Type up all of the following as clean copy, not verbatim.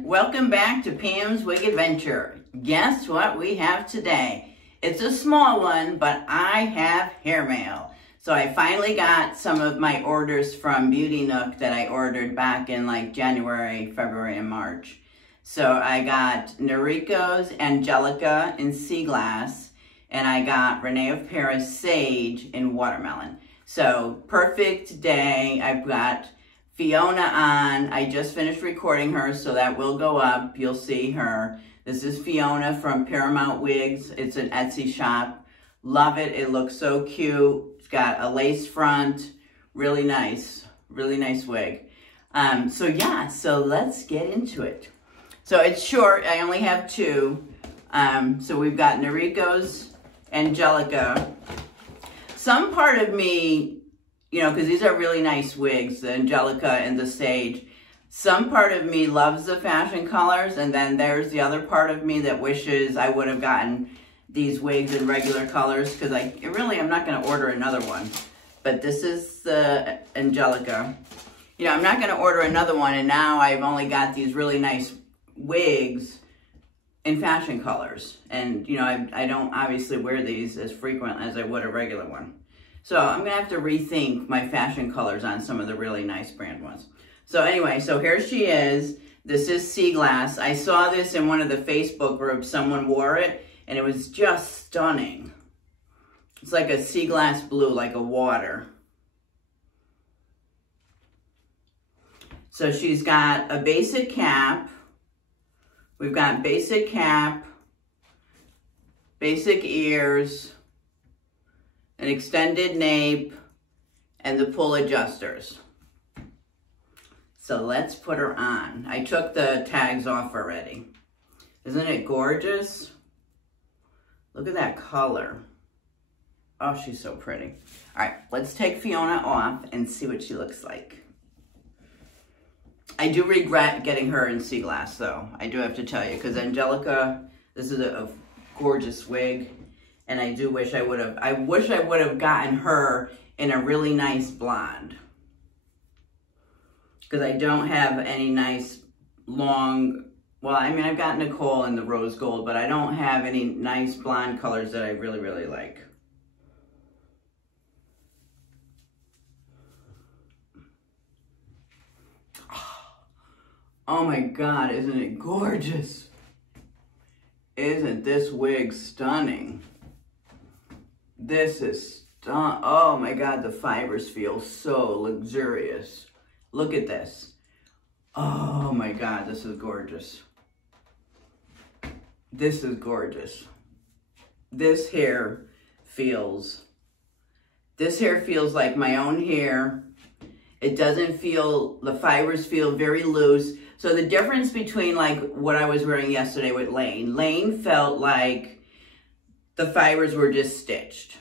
Welcome back to Pam's Wig Adventure. Guess what we have today? It's a small one, but I have hair mail. So I finally got some of my orders from Beauty Nook that I ordered back in like January, February, and March. So I got Noriko's Angelica in Seaglass, and I got Rene of Paris Sage in Watermelon. So perfect day. I've got Fiona on. I just finished recording her, so that will go up. You'll see her. This is Fiona from Paramount Wigs. It's an Etsy shop. Love it. It looks so cute. It's got a lace front. Really nice wig. So let's get into it. So it's short. I only have two. So we've got Noriko's Angelica. Some part of me, you know, because these are really nice wigs, the Angelica and the Sage. Some part of me loves the fashion colors, and then there's the other part of me that wishes I would have gotten these wigs in regular colors, because I'm not going to order another one. But this is the Angelica. You know, I'm not going to order another one, and now I've only got these really nice wigs in fashion colors. And, you know, I don't obviously wear these as frequent as I would a regular one. So I'm going to have to rethink my fashion colors on some of the really nice brand ones. So anyway, so here she is. This is Seaglass. I saw this in one of the Facebook groups. Someone wore it, and it was just stunning. It's like a Seaglass blue, like a water. So she's got a basic cap. We've got basic cap, basic ears, an extended nape, and the pull adjusters. So let's put her on. I took the tags off already. Isn't it gorgeous? Look at that color. Oh, she's so pretty. All right, let's take Fiona off and see what she looks like. I do regret getting her in Seaglass, though. I do have to tell you, because Angelica, this is a gorgeous wig. And I do wish I would have gotten her in a really nice blonde. Because I don't have any nice long, well, I mean, I've got Nicole in the rose gold, but I don't have any nice blonde colors that I really, really like. Oh my God, isn't it gorgeous? Isn't this wig stunning? This is oh my God, the fibers feel so luxurious. Look at this. Oh my God, this is gorgeous. This is gorgeous. This hair feels like my own hair. It doesn't feel, the fibers feel very loose. So the difference between like what I was wearing yesterday with Lane felt like the fibers were just stitched.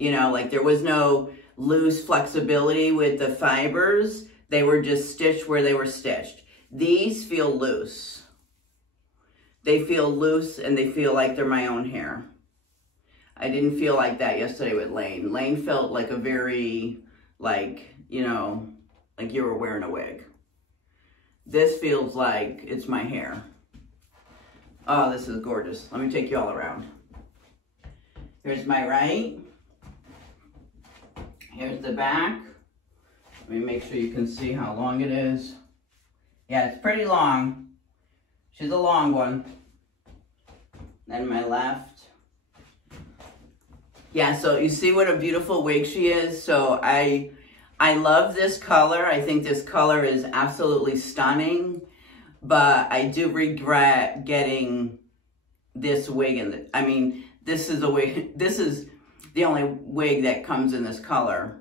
You know, like there was no loose flexibility with the fibers. They were just stitched where they were stitched. These feel loose. They feel loose and they feel like they're my own hair. I didn't feel like that yesterday with Lane. Lane felt like a very, like, you know, like you were wearing a wig. This feels like it's my hair. Oh, this is gorgeous. Let me take you all around. Here's my right. Here's the back. Let me make sure you can see how long it is. Yeah, it's pretty long. She's a long one. Then my left. Yeah, so you see what a beautiful wig she is. So I love this color. I think this color is absolutely stunning. But I do regret getting this wig in I mean, this is a wig. This is the only wig that comes in this color.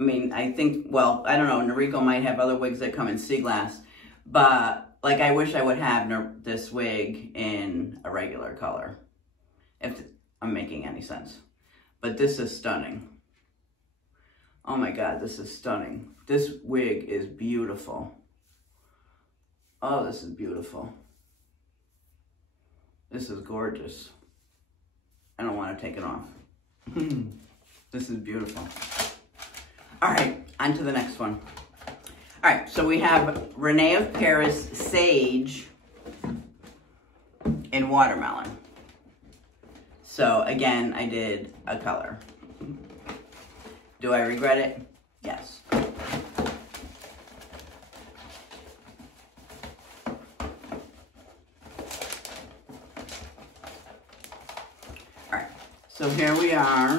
I mean, I think, well, I don't know, Noriko might have other wigs that come in Seaglass, but like I wish I would have this wig in a regular color, if I'm making any sense. But this is stunning. Oh my God, this is stunning. This wig is beautiful. Oh, this is beautiful. This is gorgeous. I don't want to take it off. This is beautiful. All right, on to the next one. All right, so we have Rene of Paris Sage in watermelon. So again, I did a color. Do I regret it? Yes. So here we are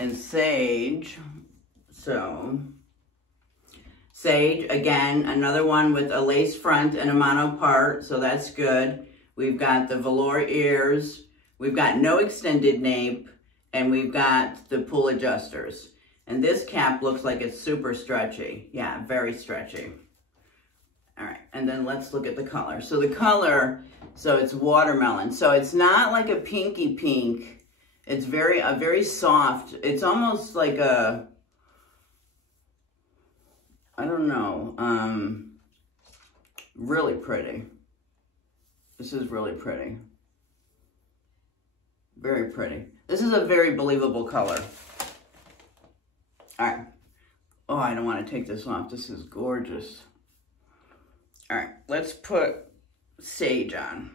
in Sage. So Sage, again, another one with a lace front and a mono part, so that's good. We've got the velour ears, we've got no extended nape, and we've got the pull adjusters. And this cap looks like it's super stretchy. Yeah, very stretchy. All right, and then let's look at the color. So the color, so it's watermelon. So it's not like a pinky pink. It's very soft. It's almost like a, I don't know, really pretty. This is really pretty. Very pretty. This is a very believable color. All right. Oh, I don't want to take this off. This is gorgeous. All right, let's put Sage on.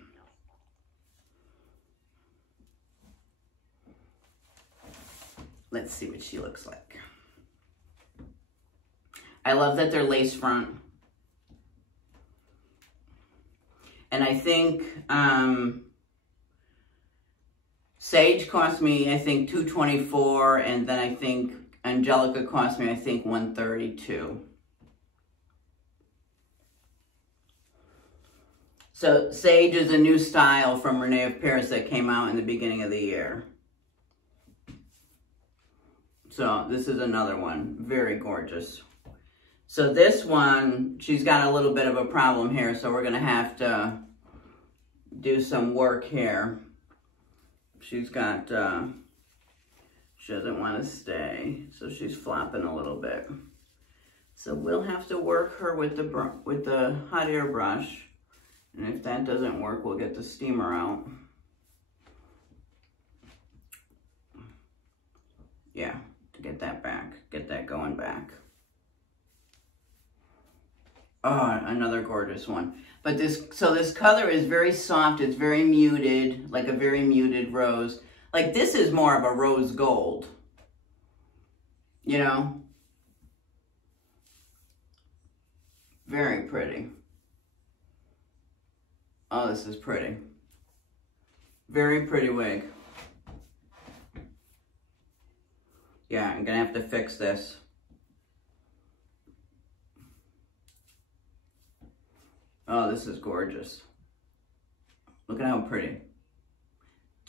Let's see what she looks like. I love that they're lace front. And I think Sage cost me, I think, $224, and then I think Angelica cost me, I think, $132. So Sage is a new style from Rene of Paris that came out in the beginning of the year. So this is another one, very gorgeous. So this one, she's got a little bit of a problem here, so we're gonna have to do some work here. She's got, she doesn't wanna stay, so she's flopping a little bit. So we'll have to work her with the hot air brush. And if that doesn't work, we'll get the steamer out. Yeah, to get that back, get that going back. Oh, another gorgeous one. But this color is very soft, it's very muted, like a very muted rose. Like this is more of a rose gold, you know? Very pretty. Oh, this is pretty. Very pretty wig. Yeah, I'm gonna have to fix this. Oh, this is gorgeous. Look at how pretty.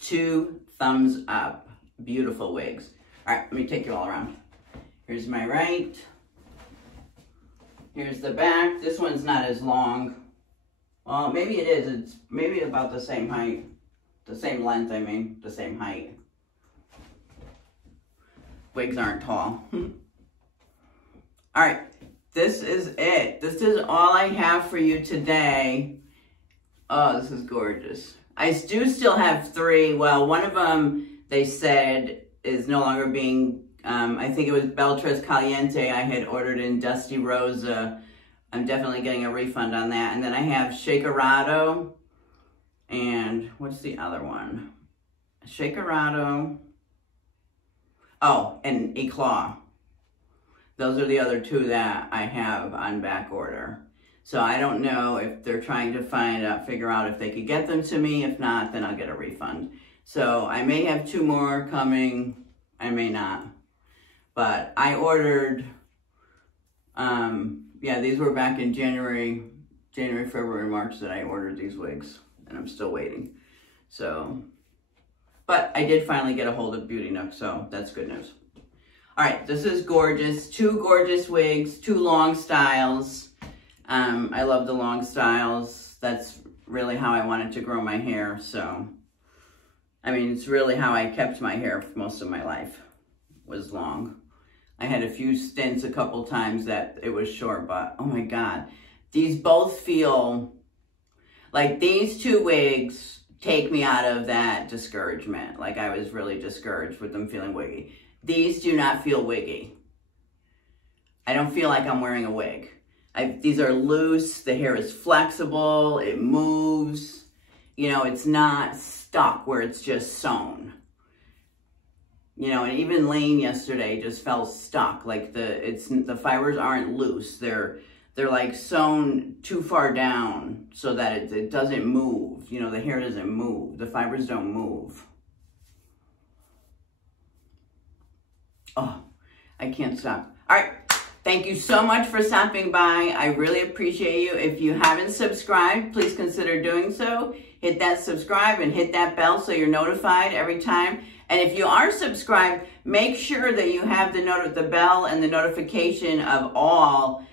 2 thumbs up. Beautiful wigs. All right, let me take you all around. Here's my right. Here's the back. This one's not as long. Well, maybe it is. It's maybe about the same height. The same length, I mean. The same height. Wigs aren't tall. All right. This is it. This is all I have for you today. Oh, this is gorgeous. I do still have 3. Well, one of them, they said, is no longer being, I think it was Beltras Caliente I had ordered in Dusty Rosa. I'm definitely getting a refund on that. And then I have Shakerado. And what's the other one? Shakerado. Oh, and Eclaw. Those are the other 2 that I have on back order. So I don't know if they're trying to figure out if they could get them to me. If not, then I'll get a refund. So I may have 2 more coming. I may not. But I ordered, yeah, these were back in January, February, March that I ordered these wigs. And I'm still waiting. So, but I did finally get a hold of Beauty Nook, so that's good news. All right, this is gorgeous. 2 gorgeous wigs, 2 long styles. I love the long styles. That's really how I wanted to grow my hair, so I mean, it's really how I kept my hair for most of my life, was long. I had a few stints a couple times that it was short, but oh my God. These both feel like these two wigs take me out of that discouragement. Like I was really discouraged with them feeling wiggy. These do not feel wiggy. I don't feel like I'm wearing a wig. These are loose, the hair is flexible, it moves. You know, it's not stuck where it's just sewn. You know, and even Lane yesterday just felt stuck. Like the fibers aren't loose. They're like sewn too far down so that it doesn't move. You know, the hair doesn't move. The fibers don't move. Oh, I can't stop. All right. Thank you so much for stopping by. I really appreciate you. If you haven't subscribed, please consider doing so. Hit that subscribe and hit that bell so you're notified every time. And if you are subscribed, make sure that you have the bell and the notification of all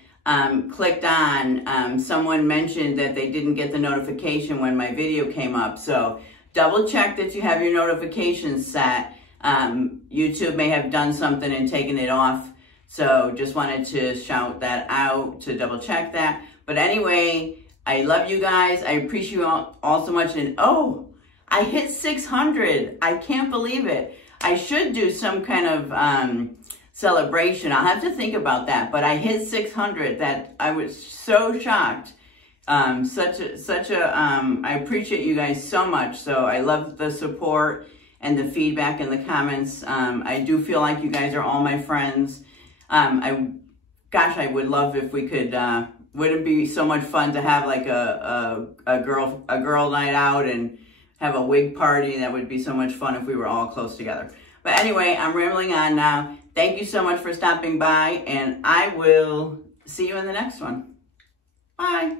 clicked on. Someone mentioned that they didn't get the notification when my video came up. So double check that you have your notifications set. YouTube may have done something and taken it off. So just wanted to shout that out to double check that. But anyway, I love you guys. I appreciate you all so much. And oh, I hit 600. I can't believe it. I should do some kind of celebration. I'll have to think about that. But I hit 600. That I was so shocked. I appreciate you guys so much. So I love the support and the feedback and the comments. I do feel like you guys are all my friends. Gosh, I would love if we could, would it be so much fun to have like a girl night out and have a wig party? That would be so much fun if we were all close together. But anyway, I'm rambling on now. Thank you so much for stopping by, and I will see you in the next one. Bye.